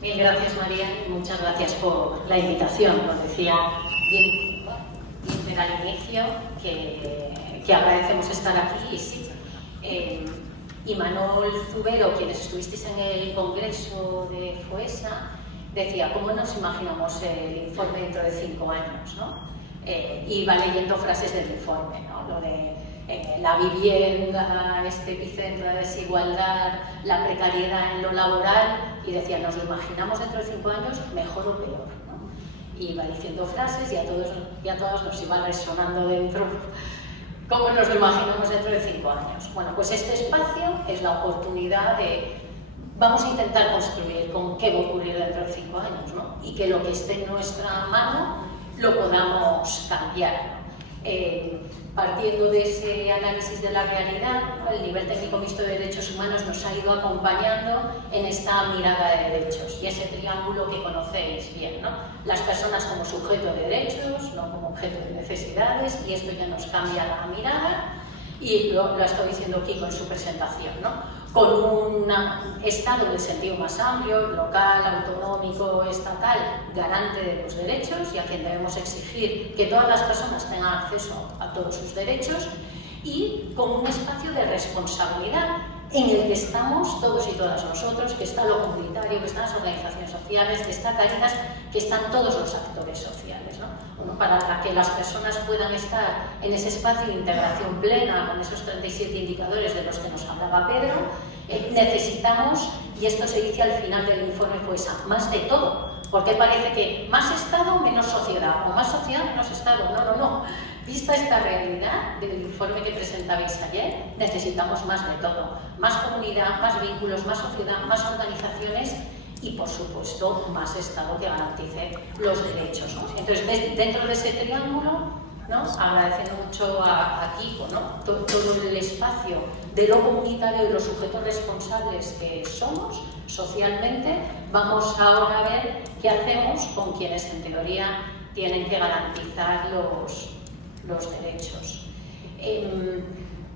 Mil gracias, María, y muchas gracias por la invitación. Nos decía bien al inicio que agradecemos estar aquí y sí. Imanol Zubero, quienes estuvisteis en el congreso de FOESA, decía, ¿cómo nos imaginamos el informe dentro de 5 años? ¿No? Iba leyendo frases del informe, ¿no? Lo de la vivienda, este epicentro de desigualdad, la precariedad en lo laboral, y decía, nos lo imaginamos dentro de 5 años, mejor o peor, ¿no? Y iba diciendo frases y a todos nos iba resonando dentro cómo nos lo imaginamos dentro de 5 años. Bueno, pues este espacio es la oportunidad de vamos a intentar construir con qué va a ocurrir dentro de 5 años, ¿no? Y que lo que esté en nuestra mano lo podamos cambiar, ¿no? Partiendo de ese análisis de la realidad, ¿no? El nivel técnico mixto de derechos humanos nos ha ido acompañando en esta mirada de derechos y ese triángulo que conocéis bien, ¿no? Las personas como sujeto de derechos, no como objeto de necesidades, y esto ya nos cambia la mirada, y lo estoy diciendo aquí con su presentación, ¿no? Con un Estado en el sentido más amplio, local, autonómico, estatal, garante de los derechos y a quien debemos exigir que todas las personas tengan acceso a todos sus derechos, y con un espacio de responsabilidad en el que estamos todos y todas nosotros, que está lo comunitario, que están las organizaciones sociales, que está Cáritas, que están todos los actores sociales, ¿no? Bueno, para que las personas puedan estar en ese espacio de integración plena, con esos 37 indicadores de los que nos hablaba Pedro, necesitamos, y esto se dice al final del informe FOESA, más de todo, porque parece que más Estado, menos sociedad, o más sociedad, menos Estado. No. Vista esta realidad del informe que presentabais ayer, necesitamos más de todo. Más comunidad, más vínculos, más sociedad, más organizaciones y, por supuesto, más Estado que garantice los derechos, ¿no? Entonces, dentro de ese triángulo, ¿no? Agradeciendo mucho a Kiko, ¿no? Todo el espacio de lo comunitario y los sujetos responsables que somos socialmente, vamos ahora a ver qué hacemos con quienes en teoría tienen que garantizar los derechos.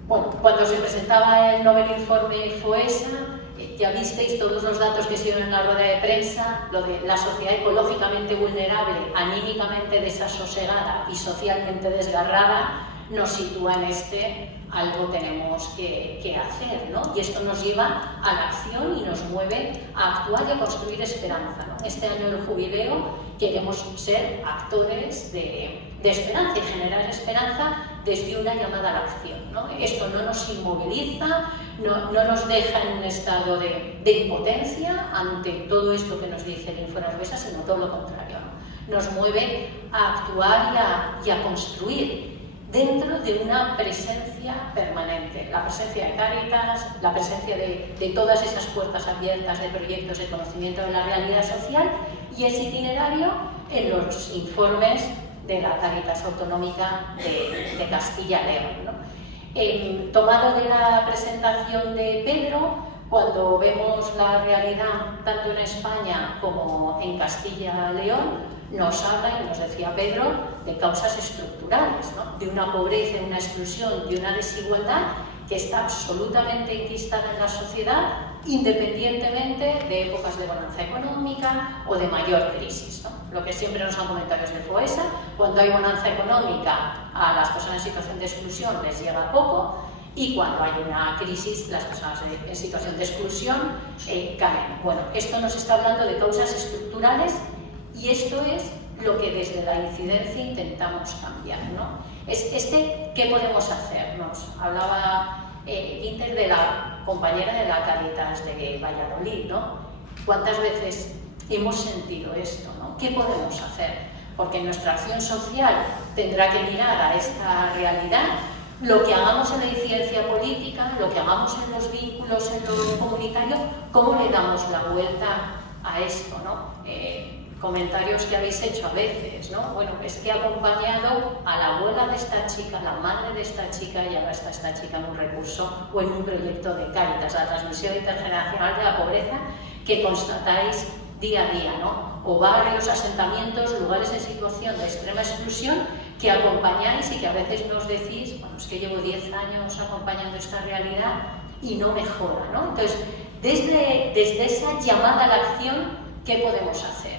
Bueno, cuando se presentaba el noveno informe FOESA, ya visteis todos los datos que se dieron en la rueda de prensa, lo de la sociedad ecológicamente vulnerable, anímicamente desasosegada y socialmente desgarrada, nos sitúa en algo tenemos que hacer, ¿no? Y esto nos lleva a la acción y nos mueve a actuar y a construir esperanza, ¿no? Este año del jubileo queremos ser actores de esperanza y generar esperanza desde una llamada a la acción, ¿no? Esto no nos inmoviliza, no nos deja en un estado de impotencia ante todo esto que nos dice el informe FOESA, sino todo lo contrario, ¿no? Nos mueve a actuar y a construir dentro de una presencia permanente, la presencia de Cáritas, la presencia de todas esas puertas abiertas de proyectos de conocimiento de la realidad social y ese itinerario en los informes de la Cáritas Autonómica de Castilla y León, ¿no? Tomado de la presentación de Pedro, cuando vemos la realidad tanto en España como en Castilla y León, nos habla, y nos decía Pedro, de causas estructurales, ¿no? De una pobreza, de una exclusión, de una desigualdad que está absolutamente enquistada en la sociedad, independientemente de épocas de bonanza económica o de mayor crisis, ¿no? Lo que siempre nos han comentado desde FOESA, cuando hay bonanza económica a las personas en situación de exclusión les llega poco, y cuando hay una crisis las personas en situación de exclusión caen. Bueno, esto nos está hablando de causas estructurales y esto es lo que desde la incidencia intentamos cambiar, ¿no? ¿Qué podemos hacer? Nos hablaba Inter de la compañera de la Cáritas de Valladolid, ¿no? ¿Cuántas veces hemos sentido esto, ¿no? ¿Qué podemos hacer? Porque nuestra acción social tendrá que mirar a esta realidad. Lo que hagamos en la incidencia política, lo que hagamos en los vínculos, en lo comunitario, ¿cómo le damos la vuelta a esto, ¿no? Comentarios que habéis hecho a veces, ¿no? Bueno, es que he acompañado a la abuela de esta chica, la madre de esta chica, y ahora está esta chica en un recurso o en un proyecto de Cáritas, la transmisión intergeneracional de la pobreza que constatáis día a día, ¿no? O barrios, asentamientos, lugares en situación de extrema exclusión que acompañáis y que a veces nos decís, bueno, es que llevo 10 años acompañando esta realidad y no mejora, ¿no? Entonces, desde esa llamada a la acción, ¿Qué podemos hacer?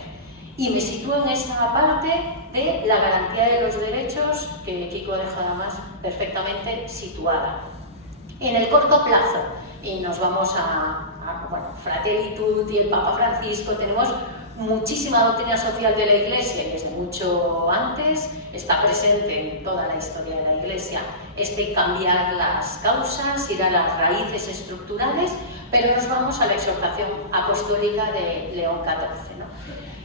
Y me sitúo en esa parte de la garantía de los derechos que Kiko deja además perfectamente situada. En el corto plazo, y nos vamos bueno, Fratelli Tutti, el Papa Francisco, tenemos muchísima doctrina social de la Iglesia y desde mucho antes está presente en toda la historia de la Iglesia cambiar las causas, ir a las raíces estructurales, pero nos vamos a la exhortación apostólica de León XIV, ¿no?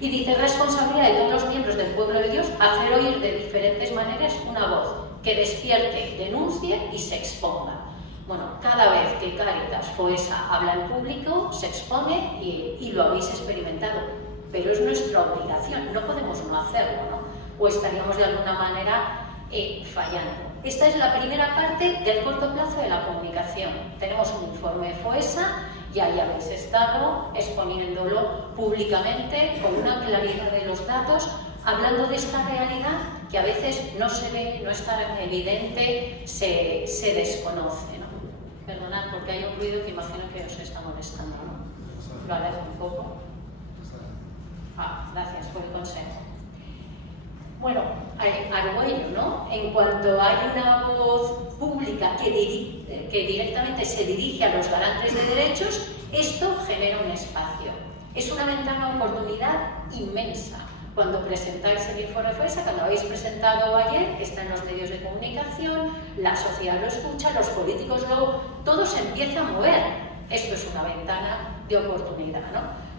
Y dice: responsabilidad de todos los miembros del pueblo de Dios hacer oír de diferentes maneras una voz que despierte, denuncie y se exponga. Bueno, cada vez que Cáritas Foessa habla en público, se expone y lo habéis experimentado, pero es nuestra obligación, no podemos no hacerlo, ¿no? O estaríamos de alguna manera fallando. Esta es la primera parte del corto plazo de la comunicación. Tenemos un informe de Foessa y ahí habéis estado exponiéndolo públicamente con una claridad de los datos, hablando de esta realidad que a veces no se ve, no es tan evidente, se desconoce, ¿no? Perdonad, porque hay un ruido que imagino que os está molestando, ¿no? Lo alejo un poco. Gracias por el consejo. Bueno, Argüello, ¿no? En cuanto hay una voz pública que directamente se dirige a los garantes de derechos, esto genera un espacio. Es una ventana de oportunidad inmensa. Cuando presentáis el informe Foessa, cuando habéis presentado ayer, está en los medios de comunicación, la sociedad lo escucha, los políticos todo se empieza a mover. Esto es una ventana de oportunidad, ¿no?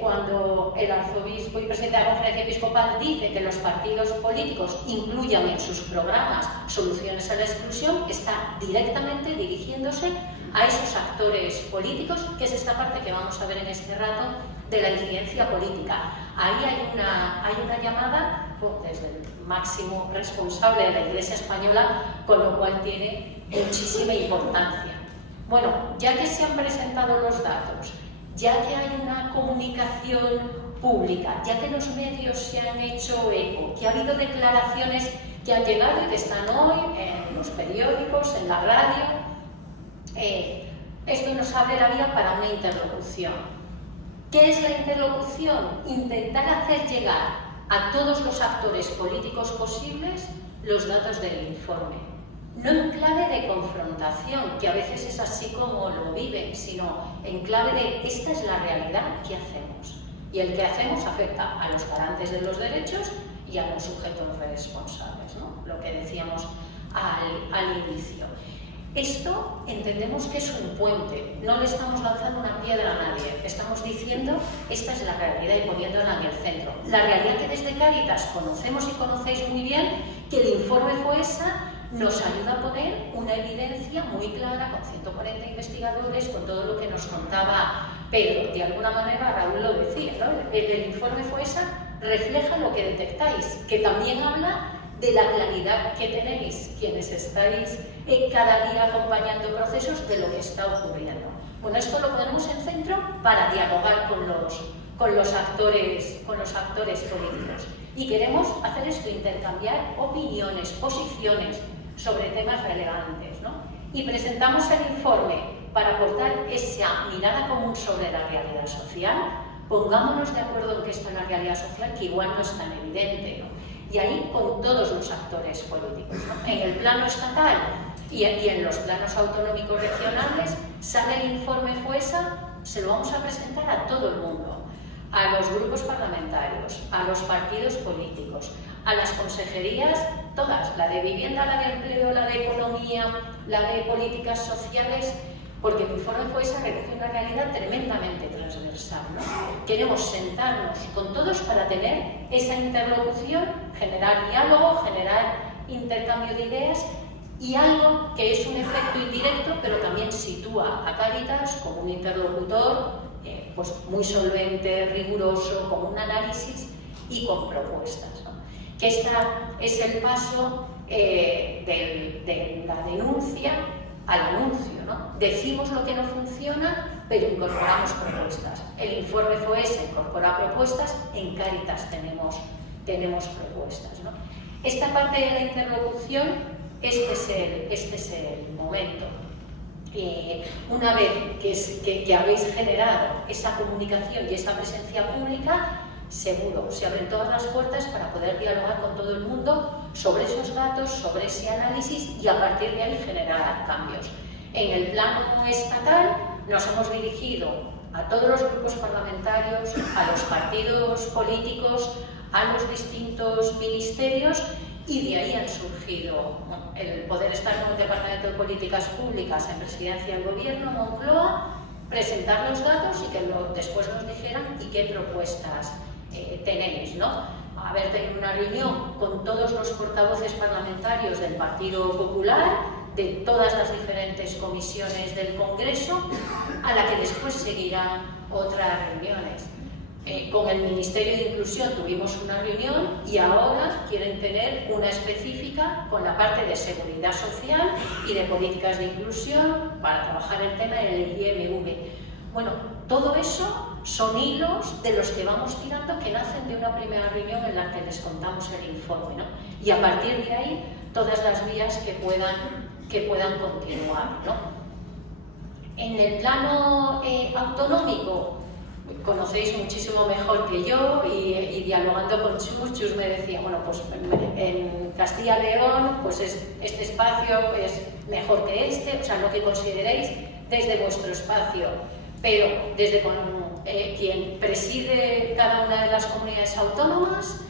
Cuando el arzobispo y presidente de la Conferencia Episcopal dice que los partidos políticos incluyan en sus programas soluciones a la exclusión, está directamente dirigiéndose a esos actores políticos, que es esta parte que vamos a ver en este rato de la incidencia política. Ahí hay una llamada desde el máximo responsable de la Iglesia española, con lo cual tiene muchísima importancia. Bueno, ya que se han presentado los datos, ya que hay una comunicación pública, ya que los medios se han hecho eco, que ha habido declaraciones que han llegado y que están hoy en los periódicos, en la radio, esto nos abre la vía para una interlocución. ¿Qué es la interlocución? Intentar hacer llegar a todos los actores políticos posibles los datos del informe. No en clave de confrontación, que a veces es así como lo viven, sino en clave de esta es la realidad, ¿qué hacemos? Y el que hacemos afecta a los garantes de los derechos y a los sujetos responsables, ¿no? Lo que decíamos al inicio. Esto entendemos que es un puente, no le estamos lanzando una piedra a nadie, estamos diciendo esta es la realidad y poniéndola en el centro. La realidad que desde Cáritas conocemos y conocéis muy bien, que el informe Foessa nos ayuda a poner una evidencia muy clara, con 140 investigadores, con todo lo que nos contaba Pedro. De alguna manera Raúl lo decía, ¿no? El informe Foessa refleja lo que detectáis, que también habla de la claridad que tenéis quienes estáis cada día acompañando procesos de lo que está ocurriendo. Bueno, esto lo ponemos en centro para dialogar con los actores políticos. Y queremos hacer esto, intercambiar opiniones, posiciones sobre temas relevantes, ¿no? Y presentamos el informe para aportar esa mirada común sobre la realidad social. Pongámonos de acuerdo en que está la realidad social, que igual no es tan evidente, ¿no? Y ahí con todos los actores políticos, ¿no? En el plano estatal y en los planos autonómicos regionales sale el informe Foessa, se lo vamos a presentar a todo el mundo, a los grupos parlamentarios, a los partidos políticos, a las consejerías, todas, la de vivienda, la de empleo, la de economía, la de políticas sociales, porque el informe Foessa recoge una realidad tremendamente transversal, ¿no? Queremos sentarnos con todos para tener esa interlocución, generar diálogo, generar intercambio de ideas y algo que es un efecto indirecto, pero también sitúa a Cáritas como un interlocutor pues muy solvente, riguroso, con un análisis y con propuestas, ¿no? Que este es el paso de la denuncia al anuncio, ¿no? Decimos lo que no funciona, pero incorporamos propuestas. El informe Foessa incorpora propuestas, en Cáritas tenemos propuestas, ¿no? Esta parte de la interlocución, este es el momento. una vez que habéis generado esa comunicación y esa presencia pública, seguro se abren todas las puertas para poder dialogar con todo el mundo sobre esos datos, sobre ese análisis y a partir de ahí generar cambios. En el plano estatal nos hemos dirigido a todos los grupos parlamentarios, a los partidos políticos, a los distintos ministerios y de ahí han surgido el poder estar con el Departamento de Políticas Públicas en Presidencia del Gobierno, Moncloa, presentar los datos y que después nos dijeran y qué propuestas tenéis, ¿no? Haber tenido una reunión con todos los portavoces parlamentarios del Partido Popular, de todas las diferentes comisiones del Congreso, a la que después seguirán otras reuniones. Con el Ministerio de Inclusión tuvimos una reunión y ahora quieren tener una específica con la parte de seguridad social y de políticas de inclusión para trabajar el tema en el IMV. Bueno, todo eso son hilos de los que vamos tirando que nacen de una primera reunión en la que les contamos el informe, ¿no? Y a partir de ahí todas las vías que puedan continuar, ¿no? En el plano autonómico, conocéis muchísimo mejor que yo y dialogando con Chus me decía, bueno, pues en Castilla y León pues este espacio es mejor que este, o sea, lo que consideréis desde vuestro espacio, pero desde quien preside cada una de las comunidades autónomas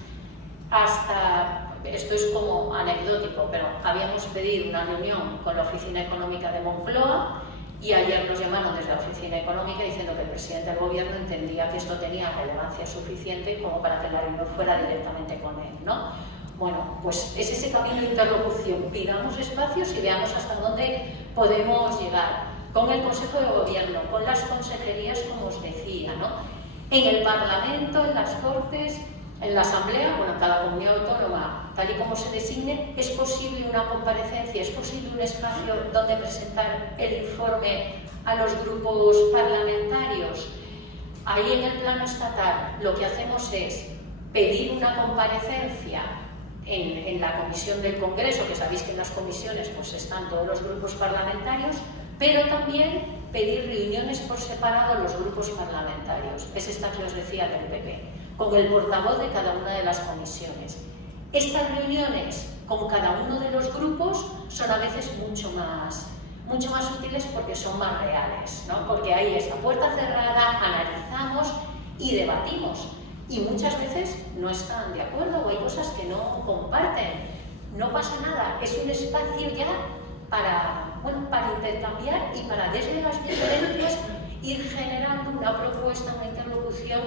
hasta, esto es como anecdótico, pero habíamos pedido una reunión con la Oficina Económica de Moncloa y ayer nos llamaron desde la Oficina Económica diciendo que el presidente del Gobierno entendía que esto tenía relevancia suficiente como para que la reunión fuera directamente con él, ¿no? Bueno, pues es ese camino de interlocución, pidamos espacios y veamos hasta dónde podemos llegar, con el Consejo de Gobierno, con las consejerías, como os decía, ¿no? En el Parlamento, en las Cortes, en la Asamblea, bueno, en cada comunidad autónoma, tal y como se designe, es posible una comparecencia, es posible un espacio donde presentar el informe a los grupos parlamentarios. Ahí en el plano estatal lo que hacemos es pedir una comparecencia en la comisión del Congreso, que sabéis que en las comisiones pues están todos los grupos parlamentarios, pero también pedir reuniones por separado a los grupos parlamentarios. Es esta que os decía del PP, con el portavoz de cada una de las comisiones. Estas reuniones con cada uno de los grupos son a veces mucho más útiles porque son más reales, ¿no? Porque ahí es a puerta cerrada, analizamos y debatimos. Y muchas veces no están de acuerdo o hay cosas que no comparten. No pasa nada, es un espacio ya para intercambiar y para desde las diferencias ir generando una propuesta, una interlocución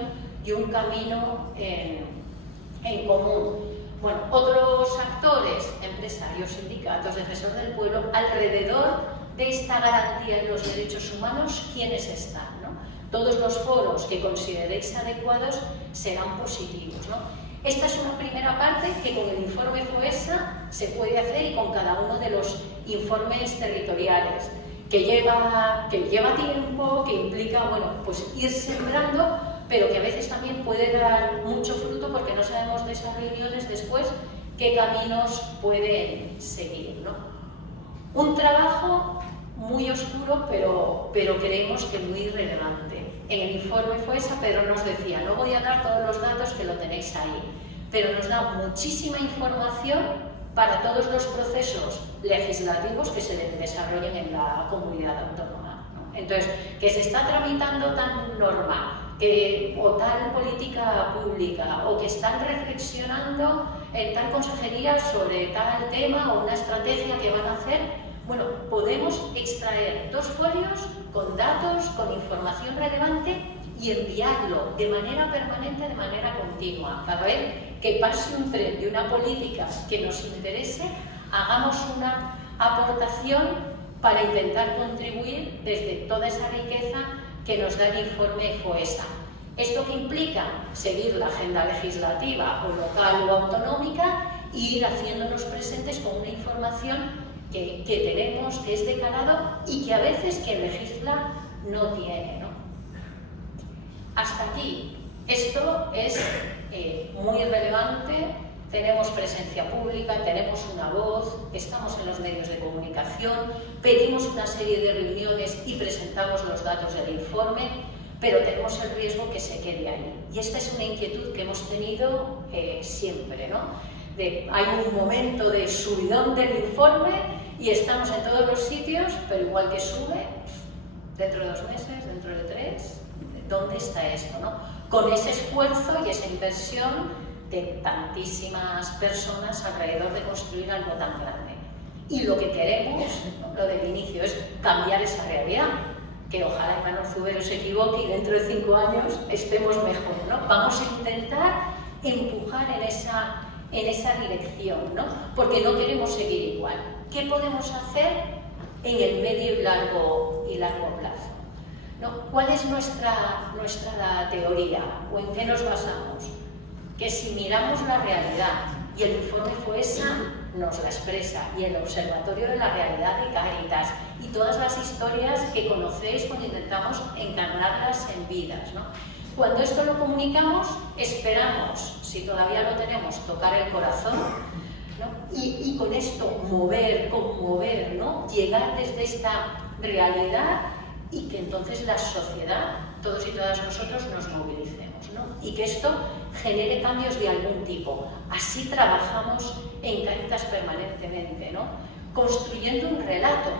y un camino en común. Bueno, otros actores, empresarios, sindicatos, defensores del pueblo, alrededor de esta garantía de los derechos humanos, ¿quiénes están, ¿no? Todos los foros que consideréis adecuados serán positivos, ¿no? Esta es una primera parte que con el informe FOESA se puede hacer y con cada uno de los informes territoriales, que lleva tiempo, que implica, bueno, pues ir sembrando, pero que a veces también puede dar mucho fruto porque no sabemos de esas reuniones después qué caminos pueden seguir, ¿no? Un trabajo muy oscuro, pero creemos que muy relevante. En el informe FOESA Pedro nos decía, no voy a dar todos los datos que lo tenéis ahí, pero nos da muchísima información para todos los procesos legislativos que se desarrollen en la comunidad autónoma, ¿no? Entonces, que se está tramitando tal norma o tal política pública o que están reflexionando en tal consejería sobre tal tema o una estrategia que van a hacer, bueno, podemos extraer 2 folios con datos, con información relevante y enviarlo de manera permanente, de manera continua. Cada vez que pase un tren de una política que nos interese, hagamos una aportación para intentar contribuir desde toda esa riqueza que nos da el informe FOESA. ¿Esto qué implica? Seguir la agenda legislativa o local o autonómica e ir haciéndonos presentes con una información que tenemos, que es de calado y que a veces quien legisla no tiene, ¿no? Hasta aquí. Esto es muy relevante tenemos presencia pública, tenemos una voz, estamos en los medios de comunicación, pedimos una serie de reuniones y presentamos los datos del informe, pero tenemos el riesgo que se quede ahí. Y esta es una inquietud que hemos tenido siempre, ¿no? Hay un momento de subidón del informe y estamos en todos los sitios, pero igual que sube, dentro de 2 meses, dentro de 3, ¿dónde está esto, no? Con ese esfuerzo y esa inversión de tantísimas personas alrededor de construir algo tan grande. Y lo que queremos, ¿no?, lo del inicio, es cambiar esa realidad, que ojalá Imanol Zubero se equivoque y dentro de 5 años estemos mejor, ¿no? Vamos a intentar empujar en esa dirección, ¿no? Porque no queremos seguir igual. ¿Qué podemos hacer en el medio y largo plazo, ¿no? ¿Cuál es nuestra teoría o en qué nos basamos? Que si miramos la realidad, y el informe FOESA nos la expresa, y el Observatorio de la Realidad de Cáritas, y todas las historias que conocéis cuando intentamos encarnarlas en vidas, ¿no? Cuando esto lo comunicamos, esperamos, si todavía lo tenemos, tocar el corazón, ¿no? Y con esto conmover, ¿no? Llegar desde esta realidad y que entonces la sociedad, todos y todas nosotros, nos movilicemos, ¿no? Y que esto genere cambios de algún tipo. Así trabajamos en Cáritas permanentemente, ¿no? Construyendo un relato,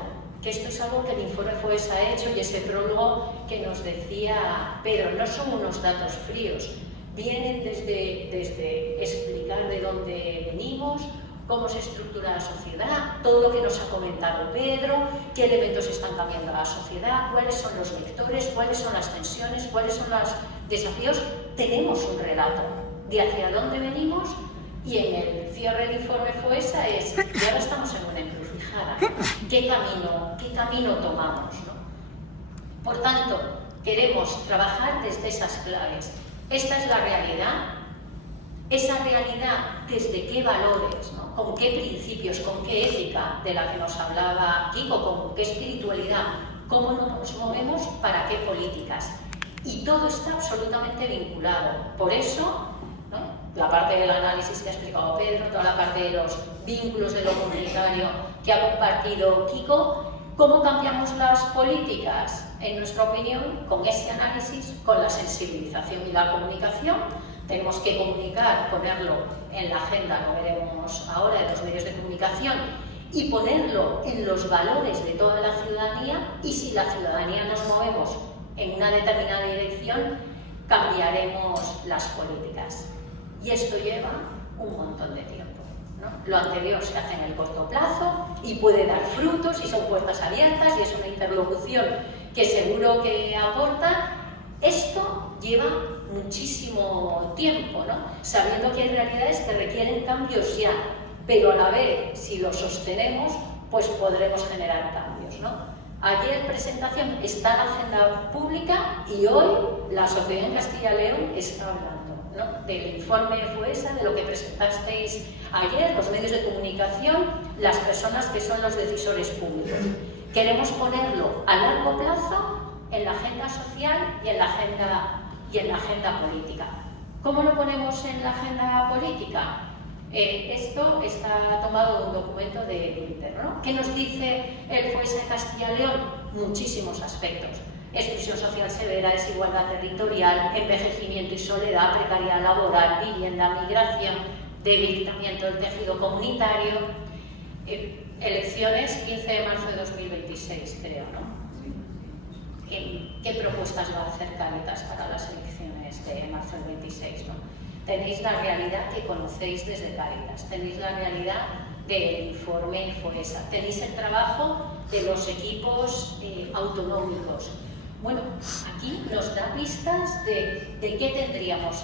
que esto es algo que el informe FOESA ha hecho, y ese prólogo que nos decía Pedro, no son unos datos fríos, vienen desde explicar de dónde venimos, cómo se estructura la sociedad, todo lo que nos ha comentado Pedro, qué elementos están cambiando la sociedad, cuáles son los vectores, cuáles son las tensiones, cuáles son los desafíos. Tenemos un relato de hacia dónde venimos, y en el cierre del informe FOESA es, y ahora estamos en una encrucijada, ¿qué camino tomamos, ¿no? Por tanto, queremos trabajar desde esas claves. Esta es la realidad. Esa realidad, ¿desde qué valores, ¿no? ¿Con qué principios, con qué ética de la que nos hablaba Kiko, con qué espiritualidad, cómo nos movemos, para qué políticas? Y todo está absolutamente vinculado. Por eso, ¿no?, la parte del análisis que ha explicado Pedro, toda la parte de los vínculos de lo comunitario que ha compartido Kiko, ¿cómo cambiamos las políticas? En nuestra opinión, con ese análisis, con la sensibilización y la comunicación. Tenemos que comunicar, ponerlo en la agenda, lo veremos ahora, en los medios de comunicación, y ponerlo en los valores de toda la ciudadanía, y si la ciudadanía nos movemos en una determinada dirección, cambiaremos las políticas. Y esto lleva un montón de tiempo, ¿no? Lo anterior se hace en el corto plazo y puede dar frutos y son puertas abiertas y es una interlocución que seguro que aporta. Esto lleva muchísimo tiempo, ¿no? Sabiendo que hay realidades que requieren cambios ya, pero a la vez, si lo sostenemos, pues podremos generar cambios, ¿no? Ayer presentación está en la agenda pública y hoy la Asociación Castilla y León está hablando, ¿no?, del informe FOESA, de lo que presentasteis ayer, los medios de comunicación, las personas que son los decisores públicos. Queremos ponerlo a largo plazo en la agenda social y en la agenda política. ¿Cómo lo ponemos en la agenda política? Esto está tomado de un documento de Inter, ¿no? ¿Qué nos dice el FOESA de Castilla y León? Muchísimos aspectos. Exclusión social severa, desigualdad territorial, envejecimiento y soledad, precariedad laboral, vivienda, migración, debilitamiento del tejido comunitario. Elecciones 15 de marzo de 2026, creo, ¿no? ¿Qué propuestas va a hacer Cáritas para las elecciones de marzo del 26, ¿no? Tenéis la realidad que conocéis desde Cáritas, tenéis la realidad del informe FOESA, tenéis el trabajo de los equipos autonómicos. Bueno, aquí nos da pistas de qué tendríamos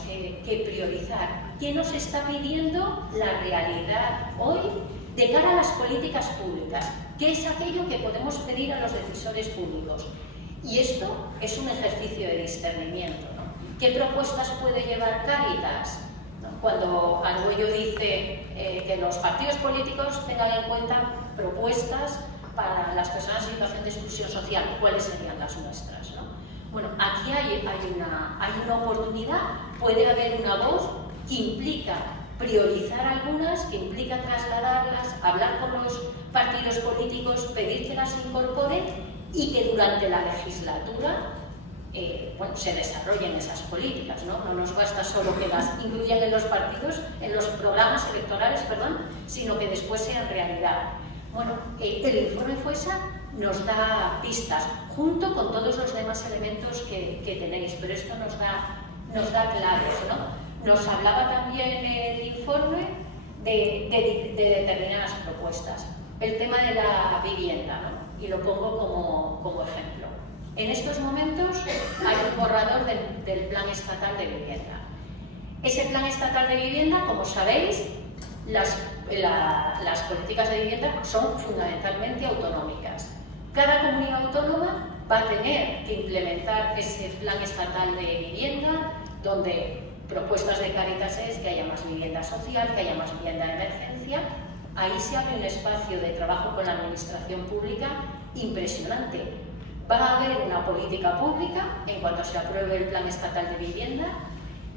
que priorizar, qué nos está pidiendo la realidad hoy de cara a las políticas públicas, qué es aquello que podemos pedir a los decisores públicos. Y esto es un ejercicio de discernimiento, ¿no? ¿Qué propuestas puede llevar Cáritas? ¿No? Cuando Argüello dice que los partidos políticos tengan en cuenta propuestas para las personas en situación de exclusión social, ¿cuáles serían las nuestras, ¿no? Bueno, aquí hay una oportunidad, puede haber una voz que implica priorizar algunas que implica trasladarlas, hablar con los partidos políticos, pedir que las incorporen y que durante la legislatura se desarrollen esas políticas, ¿no? No nos basta solo que las incluyan en los partidos, en los programas electorales, sino que después sean realidad. Bueno, el informe FOESA nos da pistas, junto con todos los demás elementos que tenéis, pero esto nos da claves, ¿no? Nos hablaba también el informe de determinadas propuestas. El tema de la vivienda, ¿no? Y lo pongo como ejemplo. En estos momentos hay un borrador del Plan Estatal de Vivienda. Ese Plan Estatal de Vivienda, como sabéis, las políticas de vivienda son fundamentalmente autonómicas. Cada comunidad autónoma va a tener que implementar ese Plan Estatal de Vivienda, donde propuestas de Cáritas es que haya más vivienda social, que haya más vivienda de emergencia. Ahí se abre un espacio de trabajo con la administración pública impresionante. Va a haber una política pública, en cuanto se apruebe el Plan Estatal de Vivienda,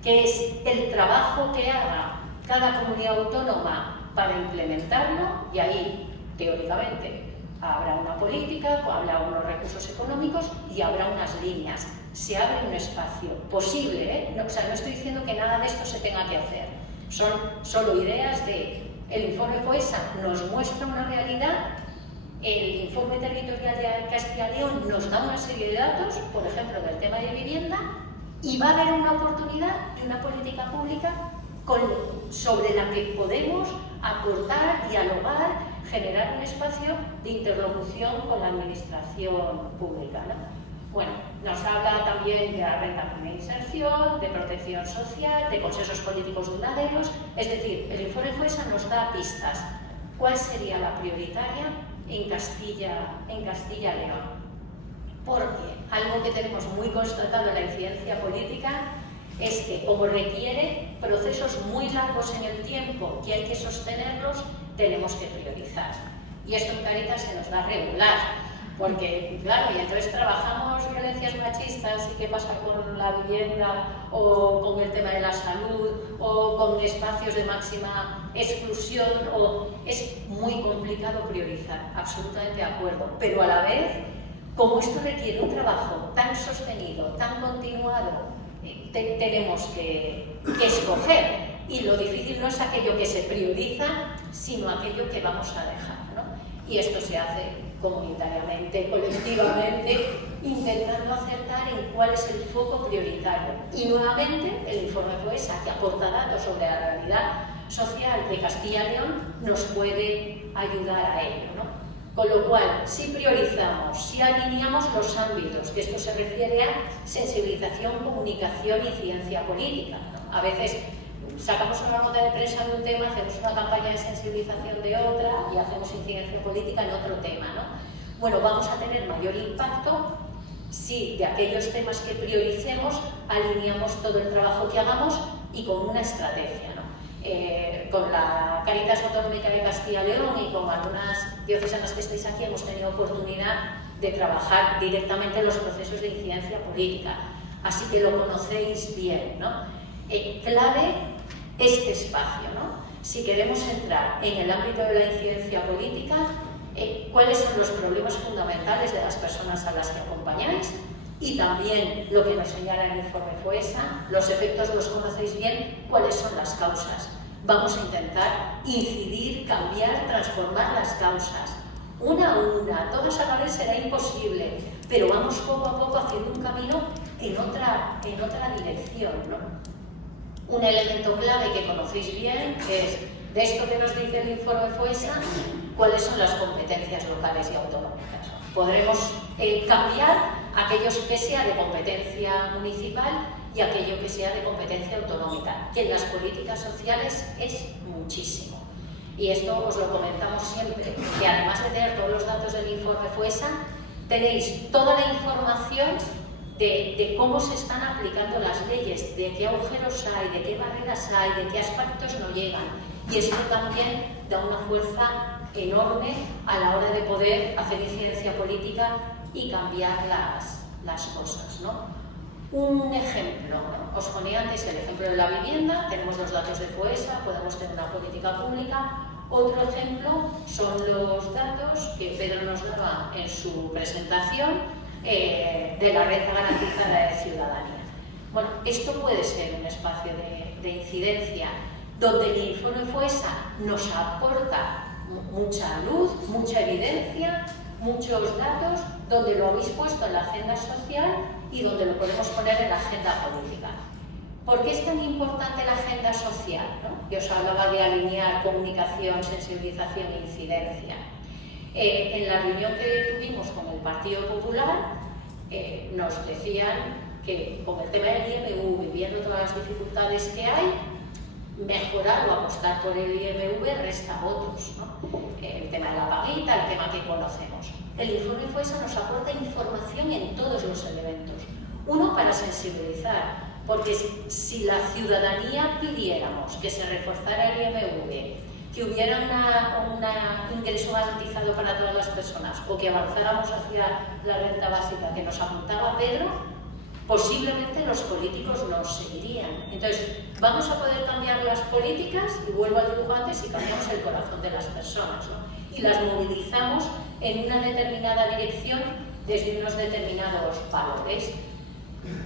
que es el trabajo que haga cada comunidad autónoma para implementarlo, y ahí, teóricamente, habrá una política, habrá unos recursos económicos y habrá unas líneas. Se abre un espacio posible, ¿eh? No, o sea, no estoy diciendo que nada de esto se tenga que hacer. Son solo ideas de... El informe FOESA nos muestra una realidad. El informe territorial de Castilla y León nos da una serie de datos, por ejemplo, del tema de vivienda, y va a haber una oportunidad de una política pública sobre la que podemos aportar, dialogar, generar un espacio de interlocución con la administración pública, ¿no? Bueno, nos habla también de la renta de inserción, de protección social, de consensos políticos duraderos, es decir, el informe FOESA nos da pistas. ¿Cuál sería la prioritaria en Castilla y León? Porque algo que tenemos muy constatado en la incidencia política es que, como requiere procesos muy largos en el tiempo que hay que sostenerlos, tenemos que priorizar. Y esto en Cáritas se nos da regular, porque, claro, y entonces trabajamos violencias machistas y qué pasa con la vivienda o con el tema de la salud o con espacios de máxima exclusión, o es muy complicado priorizar, absolutamente de acuerdo, pero a la vez, como esto requiere un trabajo tan sostenido, tan continuado, tenemos que escoger, y lo difícil no es aquello que se prioriza, sino aquello que vamos a dejar, ¿no? Y esto se hace comunitariamente, colectivamente, intentando acertar en cuál es el foco prioritario. Y nuevamente el informe FOESA, que aporta datos sobre la realidad social de Castilla y León, nos puede ayudar a ello, ¿no? Con lo cual, si priorizamos, si alineamos los ámbitos, que esto se refiere a sensibilización, comunicación y ciencia política, ¿no? A veces sacamos una nota de prensa de un tema, hacemos una campaña de sensibilización de otra y hacemos incidencia política en otro tema, ¿no? Bueno, vamos a tener mayor impacto si de aquellos temas que prioricemos alineamos todo el trabajo que hagamos y con una estrategia, ¿no? Con la Cáritas Autonómica de Castilla y León y con algunas diocesanas que estáis aquí hemos tenido oportunidad de trabajar directamente en los procesos de incidencia política, así que lo conocéis bien, ¿no? Clave este espacio, ¿no? Si queremos entrar en el ámbito de la incidencia política, cuáles son los problemas fundamentales de las personas a las que acompañáis, y también lo que nos señala el informe FOESA, los efectos los conocéis bien, cuáles son las causas. Vamos a intentar incidir, cambiar, transformar las causas. Una a una, todas a la vez será imposible, pero vamos poco a poco haciendo un camino en otra dirección, ¿no? Un elemento clave que conocéis bien es, de esto que nos dice el informe FOESA, cuáles son las competencias locales y autonómicas. Podremos cambiar aquello que sea de competencia municipal y aquello que sea de competencia autonómica, que en las políticas sociales es muchísimo. Y esto os lo comentamos siempre, que además de tener todos los datos del informe FOESA, tenéis toda la información de cómo se están aplicando las leyes, de qué agujeros hay, de qué barreras hay, de qué aspectos no llegan. Y esto también da una fuerza enorme a la hora de poder hacer incidencia política y cambiar las cosas, ¿no? Un ejemplo, ¿no? Os ponía antes el ejemplo de la vivienda, tenemos los datos de FOESA, podemos tener una política pública. Otro ejemplo son los datos que Pedro nos daba en su presentación de la renta garantizada de ciudadanía. Bueno, esto puede ser un espacio de incidencia donde el informe FOESA nos aporta mucha luz, mucha evidencia, muchos datos, donde lo habéis puesto en la agenda social y donde lo podemos poner en la agenda política. ¿Por qué es tan importante la agenda social, ¿no? Yo os hablaba de alinear comunicación, sensibilización e incidencia. En la reunión que tuvimos con el Partido Popular nos decían que con el tema del IMV, viendo todas las dificultades que hay, mejorar o apostar por el IMV resta votos, ¿no? El tema de la paguita, el tema que conocemos. El informe FOESA nos aporta información en todos los elementos. Uno, para sensibilizar, porque si la ciudadanía pidiéramos que se reforzara el IMV, que hubiera un ingreso garantizado para todas las personas o que avanzáramos hacia la renta básica que nos apuntaba Pedro, posiblemente los políticos nos seguirían. Entonces, vamos a poder cambiar las políticas, y vuelvo al dibujo antes, si cambiamos el corazón de las personas, ¿no? Y las movilizamos en una determinada dirección desde unos determinados valores.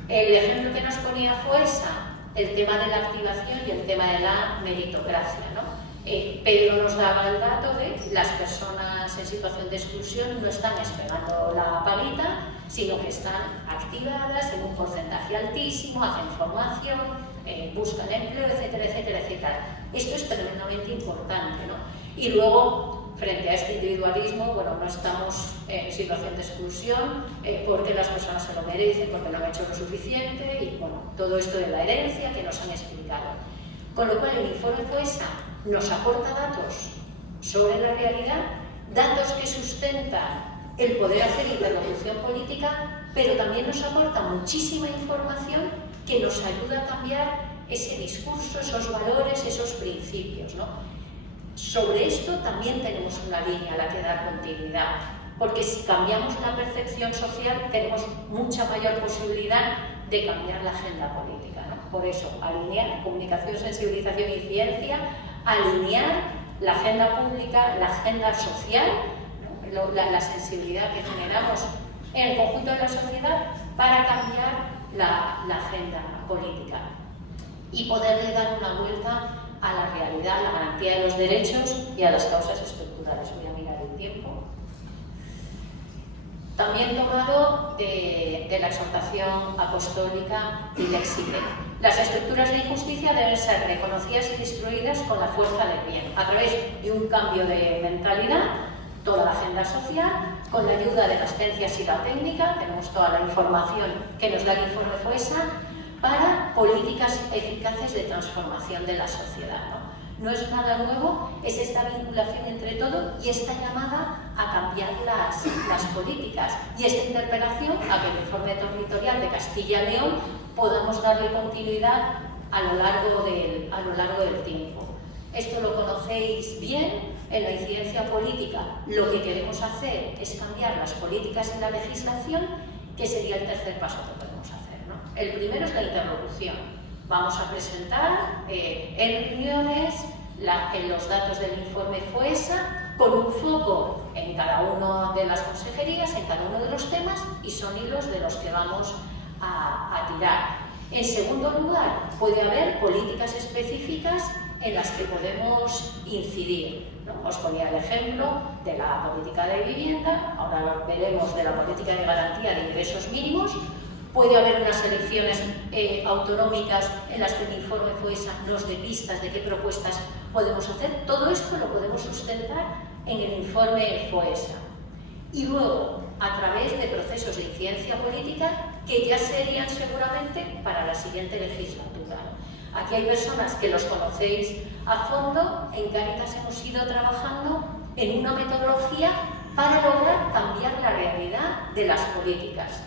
El ejemplo que nos ponía FOESA, el tema de la activación y el tema de la meritocracia, ¿no? Pedro nos daba el dato de las personas en situación de exclusión no están esperando la paguita, sino que están activadas en un porcentaje altísimo, hacen formación, buscan empleo, etcétera, etcétera, etcétera. Esto es tremendamente importante, ¿no? Y luego, frente a este individualismo, bueno, no estamos en situación de exclusión porque las personas se lo merecen, porque no han hecho lo suficiente y, bueno, todo esto de la herencia que nos han explicado. Con lo cual, el informe FOESA nos aporta datos sobre la realidad, datos que sustentan el poder hacer interlocución política, pero también nos aporta muchísima información que nos ayuda a cambiar ese discurso, esos valores, esos principios, ¿no? Sobre esto también tenemos una línea a la que dar continuidad, porque si cambiamos la percepción social tenemos mucha mayor posibilidad de cambiar la agenda política, ¿no? Por eso, alinear comunicación, sensibilización y ciencia, alinear la agenda pública, la agenda social, ¿no? la sensibilidad que generamos en el conjunto de la sociedad para cambiar la agenda política y poderle dar una vuelta a la realidad, a la garantía de los derechos y a las causas estructurales. Voy a mirar el tiempo. También tomado de la exhortación apostólica y Lexite. Las estructuras de injusticia deben ser reconocidas y destruidas con la fuerza del bien, a través de un cambio de mentalidad, toda la agenda social, con la ayuda de las ciencias y la técnica, tenemos toda la información que nos da el informe FOESA, para políticas eficaces de transformación de la sociedad, ¿no? No es nada nuevo, es esta vinculación entre todo y esta llamada a cambiar las políticas y esta interpelación a que el informe territorial de Castilla y León podamos darle continuidad a lo largo del tiempo. Esto lo conocéis bien en la incidencia política. Lo que queremos hacer es cambiar las políticas en la legislación, que sería el tercer paso que podemos hacer, ¿no? El primero es la interlocución. Vamos a presentar en reuniones en los datos del informe FOESA con un foco en cada una de las consejerías, en cada uno de los temas, y son hilos de los que vamos a tirar. En segundo lugar, puede haber políticas específicas en las que podemos incidir, ¿no? Os ponía el ejemplo de la política de vivienda, ahora veremos de la política de garantía de ingresos mínimos. Puede haber unas elecciones autonómicas en las que el informe FOESA nos dé pistas de qué propuestas podemos hacer. Todo esto lo podemos sustentar en el informe FOESA. Y luego, a través de procesos de incidencia política que ya serían seguramente para la siguiente legislatura. Aquí hay personas que los conocéis a fondo. En Cáritas hemos ido trabajando en una metodología para lograr cambiar la realidad de las políticas.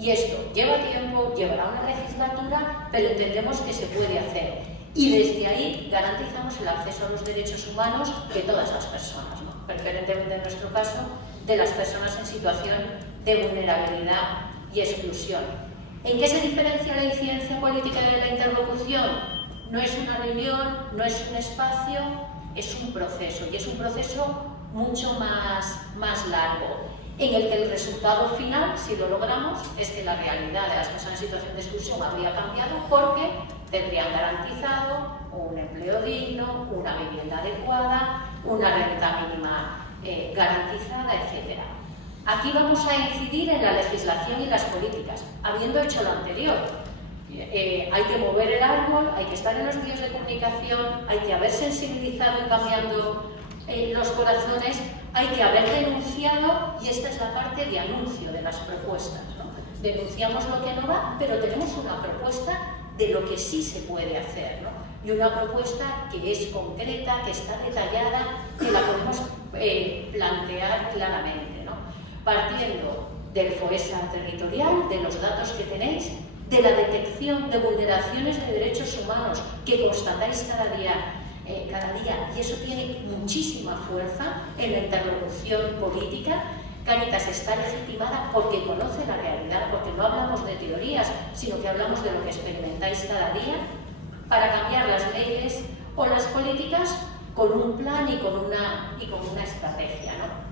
Y esto lleva tiempo, llevará una legislatura, pero entendemos que se puede hacer. Y desde ahí garantizamos el acceso a los derechos humanos de todas las personas, ¿no? Preferentemente en nuestro caso, de las personas en situación de vulnerabilidad y exclusión. ¿En qué se diferencia la incidencia política de la interlocución? No es una reunión, no es un espacio, es un proceso, y es un proceso mucho más largo, en el que el resultado final, si lo logramos, es que la realidad de las personas en situación de exclusión habría cambiado porque tendrían garantizado un empleo digno, una vivienda adecuada, una renta mínima garantizada, etc. Aquí vamos a incidir en la legislación y las políticas, habiendo hecho lo anterior. Hay que mover el árbol, hay que estar en los medios de comunicación, hay que haber sensibilizado y cambiando los corazones, hay que haber denunciado, y esta es la parte de anuncio de las propuestas, ¿no? Denunciamos lo que no va, pero tenemos una propuesta de lo que sí se puede hacer, ¿no? Y una propuesta que es concreta, que está detallada, que la podemos plantear claramente, ¿no? Partiendo del FOESA territorial, de los datos que tenéis, de la detección de vulneraciones de derechos humanos que constatáis cada día, y eso tiene muchísima fuerza en la interlocución política. Cáritas está legitimada porque conoce la realidad, porque no hablamos de teorías, sino que hablamos de lo que experimentáis cada día, para cambiar las leyes o las políticas con un plan y con una estrategia, ¿no?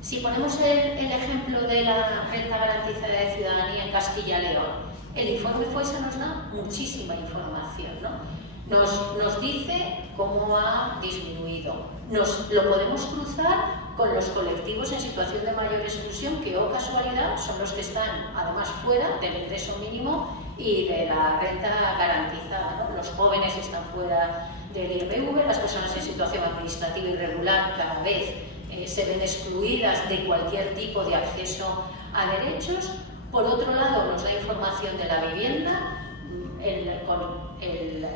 Si ponemos el ejemplo de la renta garantizada de ciudadanía en Castilla y León, el informe FOESA nos da muchísima información, ¿no? Nos dice cómo ha disminuido. Lo podemos cruzar con los colectivos en situación de mayor exclusión, que, oh casualidad, son los que están además fuera del ingreso mínimo y de la renta garantizada, ¿no? Los jóvenes están fuera del IRPV, las personas en situación administrativa irregular cada vez se ven excluidas de cualquier tipo de acceso a derechos. Por otro lado, nos da información de la vivienda,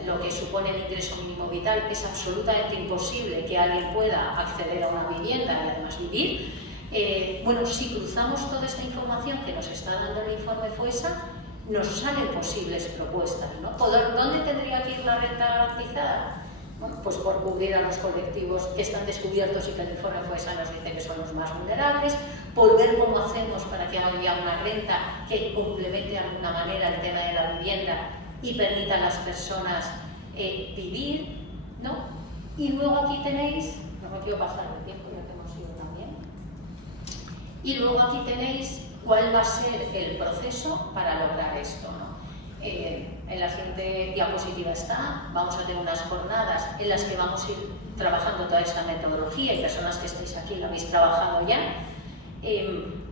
lo que supone el ingreso mínimo vital. Es absolutamente imposible que alguien pueda acceder a una vivienda y además vivir. Bueno, si cruzamos toda esta información que nos está dando el informe FOESA, nos salen posibles propuestas, ¿no? ¿Dónde tendría que ir la renta garantizada? Bueno, pues por cubrir a los colectivos que están descubiertos y que el informe FOESA nos dice que son los más vulnerables, por ver cómo hacemos para que haya una renta que complemente de alguna manera el tema de la vivienda y permita a las personas vivir, ¿no? Y luego aquí tenéis, no me quiero pasar el tiempo, ya que hemos ido también, y luego aquí tenéis cuál va a ser el proceso para lograr esto, ¿no? En la siguiente diapositiva vamos a tener unas jornadas en las que vamos a ir trabajando toda esta metodología, y personas que estáis aquí lo habéis trabajado ya,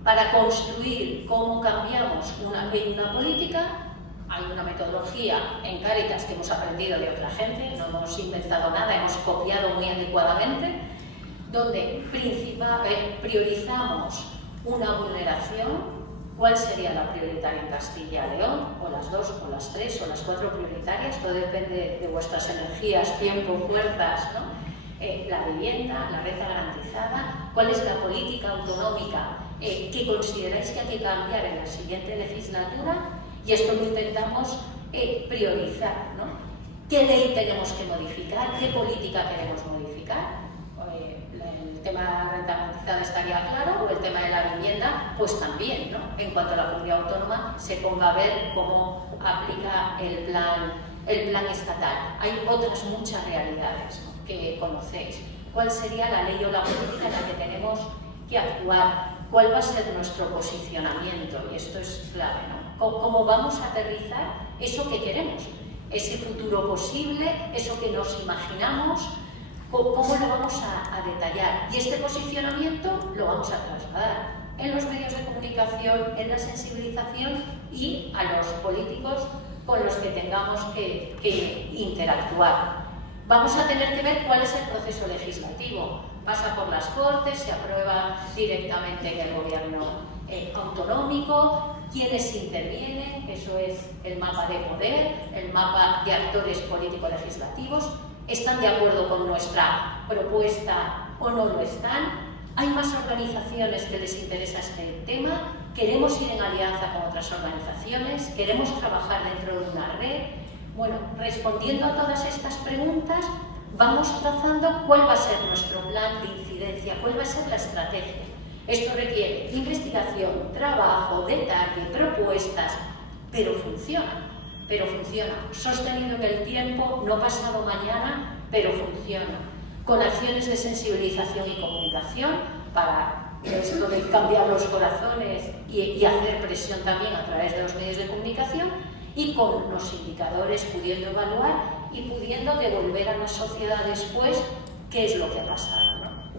para construir cómo cambiamos una política. Hay una metodología en Cáritas que hemos aprendido de otra gente, no hemos inventado nada, hemos copiado muy adecuadamente, donde priorizamos una vulneración. ¿Cuál sería la prioritaria en Castilla y León? O las dos, o las tres, o las cuatro prioritarias, todo depende de vuestras energías, tiempo, fuerzas, ¿no? La vivienda, la renta garantizada. ¿Cuál es la política autonómica que consideráis que hay que cambiar en la siguiente legislatura? Y esto lo intentamos priorizar, ¿no? ¿Qué ley tenemos que modificar? ¿Qué política queremos modificar? El tema de la renta garantizada estaría claro, o el tema de la vivienda, pues también, ¿no? En cuanto a la comunidad autónoma se ponga a ver cómo aplica el plan estatal. Hay otras muchas realidades, ¿no?, que conocéis. ¿Cuál sería la ley o la política en la que tenemos que actuar? ¿Cuál va a ser nuestro posicionamiento? Y esto es clave, ¿no? ¿Cómo vamos a aterrizar eso que queremos? Ese futuro posible, eso que nos imaginamos, ¿cómo lo vamos a detallar? Y este posicionamiento lo vamos a trasladar en los medios de comunicación, en la sensibilización y a los políticos con los que tengamos que interactuar. Vamos a tener que ver cuál es el proceso legislativo. Pasa por las Cortes, se aprueba directamente en el gobierno autonómico, quiénes intervienen, eso es el mapa de poder, el mapa de actores político-legislativos. ¿Están de acuerdo con nuestra propuesta o no lo están? ¿Hay más organizaciones que les interesa este tema? ¿Queremos ir en alianza con otras organizaciones? ¿Queremos trabajar dentro de una red? Bueno, respondiendo a todas estas preguntas, vamos trazando cuál va a ser nuestro plan de incidencia, cuál va a ser la estrategia. Esto requiere investigación, trabajo, detalle, propuestas, pero funciona, sostenido en el tiempo, no pasado mañana, pero funciona, con acciones de sensibilización y comunicación para esto de cambiar los corazones y hacer presión también a través de los medios de comunicación, y con los indicadores pudiendo evaluar y pudiendo devolver a la sociedad después qué es lo que ha pasado, ¿no?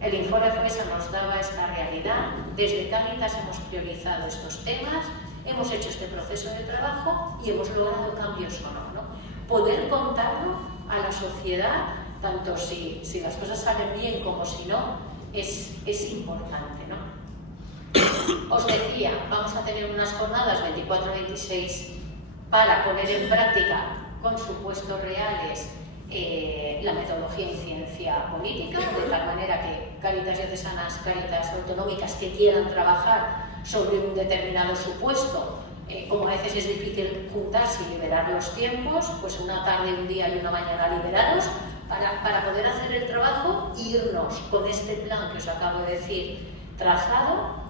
El informe FOESA nos daba esta realidad. Desde Cáritas hemos priorizado estos temas, hemos hecho este proceso de trabajo y hemos logrado cambios o no. Poder contarlo a la sociedad, tanto si las cosas salen bien como si no, es importante, ¿no? Os decía, vamos a tener unas jornadas 24-26 para poner en práctica con supuestos reales la metodología en ciencia política, de tal manera que Cáritas diocesanas, Cáritas autonómicas que quieran trabajar sobre un determinado supuesto, como a veces es difícil juntarse y liberar los tiempos, pues una tarde, un día y una mañana liberados para poder hacer el trabajo e irnos con este plan que os acabo de decir trazado.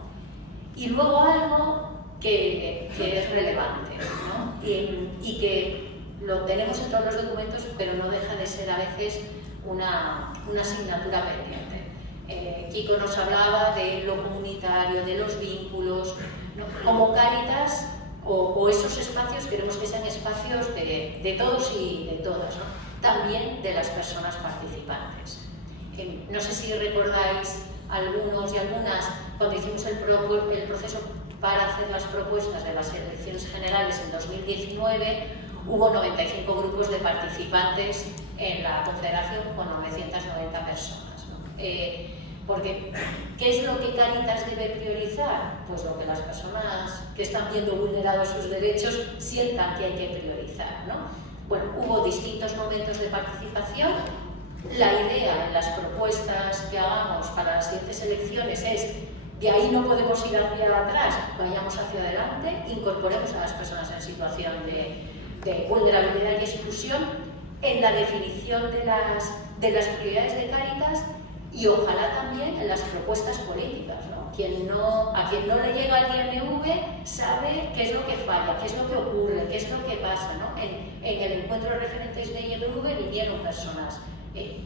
Y luego algo que es relevante, ¿no? Y que lo tenemos en todos los documentos, pero no deja de ser a veces una asignatura pendiente. Kiko nos hablaba de lo comunitario, de los vínculos, ¿no? Como Cáritas o esos espacios queremos que sean espacios de todos y de todas, ¿no? También de las personas participantes. No sé si recordáis algunos y algunas, cuando hicimos el proceso para hacer las propuestas de las elecciones generales en 2019, hubo 95 grupos de participantes en la confederación con 990 personas, ¿no? Porque, ¿qué es lo que Cáritas debe priorizar? Pues lo que las personas que están viendo vulnerados sus derechos sientan que hay que priorizar, ¿no? Bueno, hubo distintos momentos de participación. La idea en las propuestas que hagamos para las siguientes elecciones es: de ahí no podemos ir hacia atrás, vayamos hacia adelante, incorporemos a las personas en situación de vulnerabilidad y exclusión en la definición de las prioridades de Cáritas y ojalá también en las propuestas políticas, ¿no? A quien no le llega el IMV sabe qué es lo que falla, qué es lo que ocurre, qué es lo que pasa, ¿no? En el encuentro de referentes de IMV vinieron personas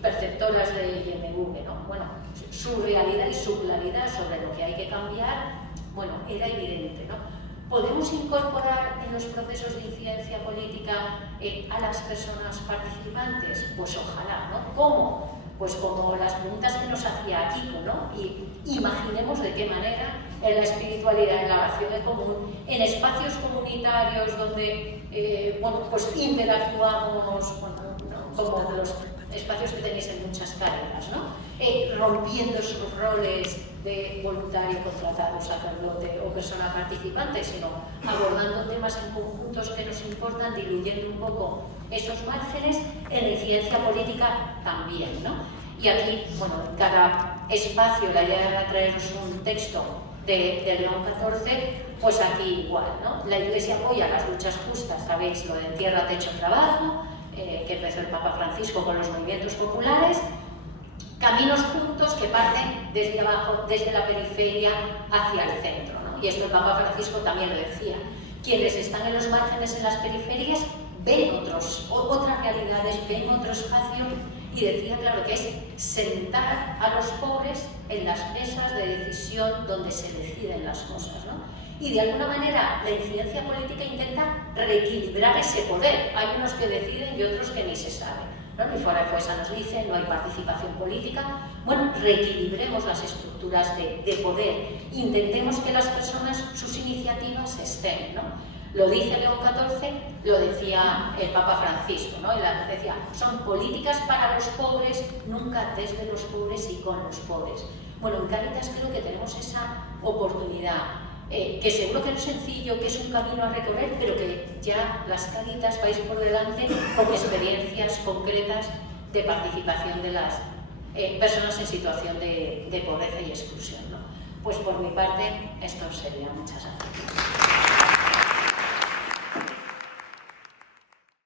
perceptoras de IMV, ¿no? Bueno, su realidad y su claridad sobre lo que hay que cambiar, bueno, era evidente, ¿no? ¿Podemos incorporar en los procesos de incidencia política a las personas participantes? Pues ojalá, ¿no? ¿Cómo? Pues como las preguntas que nos hacía Kiko, ¿no? Y imaginemos de qué manera en la espiritualidad, en la oración en común, en espacios comunitarios donde, bueno, pues interactuamos, bueno, como los espacios que tenéis en muchas Cáritas, ¿no? Rompiendo esos roles de voluntario, contratado, sacerdote o persona participante, sino abordando temas en conjuntos que nos importan, diluyendo un poco esos márgenes, en la incidencia política también, ¿no? Y aquí, bueno, en cada espacio la idea era traeros un texto de León XIV, pues aquí igual, ¿no? La Iglesia apoya las luchas justas, sabéis, lo de tierra, techo, trabajo, que empezó el Papa Francisco con los movimientos populares, caminos juntos que parten desde abajo, desde la periferia hacia el centro, ¿no? Y esto el Papa Francisco también lo decía. Quienes están en los márgenes, en las periferias, ven otras realidades, ven otro espacio, y decía, claro, que es sentar a los pobres en las mesas de decisión donde se deciden las cosas, ¿no? Y de alguna manera la incidencia política intenta reequilibrar ese poder. Hay unos que deciden y otros que ni se sabe, ¿no? Ni fuera de FOESA nos dice, no hay participación política. Bueno, reequilibremos las estructuras de poder. Intentemos que las personas, sus iniciativas estén, ¿no? Lo dice León XIV, lo decía el Papa Francisco, ¿no? Y decía, son políticas para los pobres, nunca desde los pobres y con los pobres. Bueno, en Cáritas creo que tenemos esa oportunidad, que seguro que no es sencillo, que es un camino a recorrer, pero que ya las Cáritas vais por delante con experiencias concretas de participación de las personas en situación de pobreza y exclusión, ¿no? Pues por mi parte, esto sería. Muchas gracias.